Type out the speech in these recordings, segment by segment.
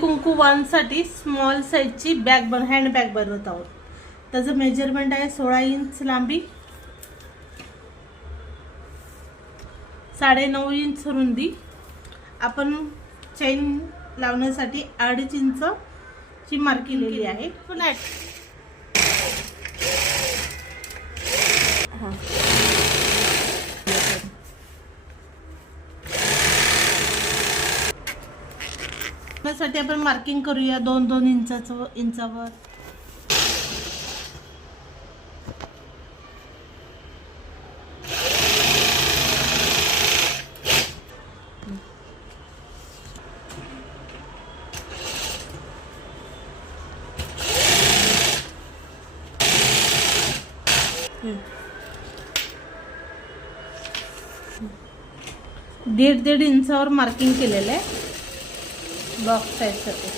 कुंकू वाणसाठी स्मॉल साईजची hand bag बनवत आहोत. त्याचं मेजरमेंट आहे 16 इंच लांबी, 9.5 इंच रुंदी. आपण चेन लावण्यासाठी 2.5 इंचची मार्किंग केलेली आहे. त्यासाठी आपण मार्किंग करूया 2-2 इंचावर. दीड इंचावर मार्किंग केलेलं आहे बॉक्स साईजसाठी.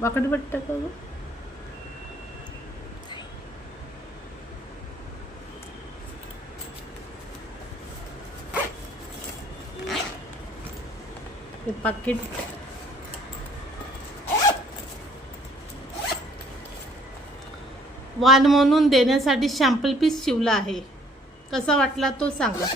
वाकडी पट्टा करू. हे पाकिट वाण म्हणून देण्यासाठी सॅम्पल पीस शिवला आहे. कसा वाटला तो सांगा.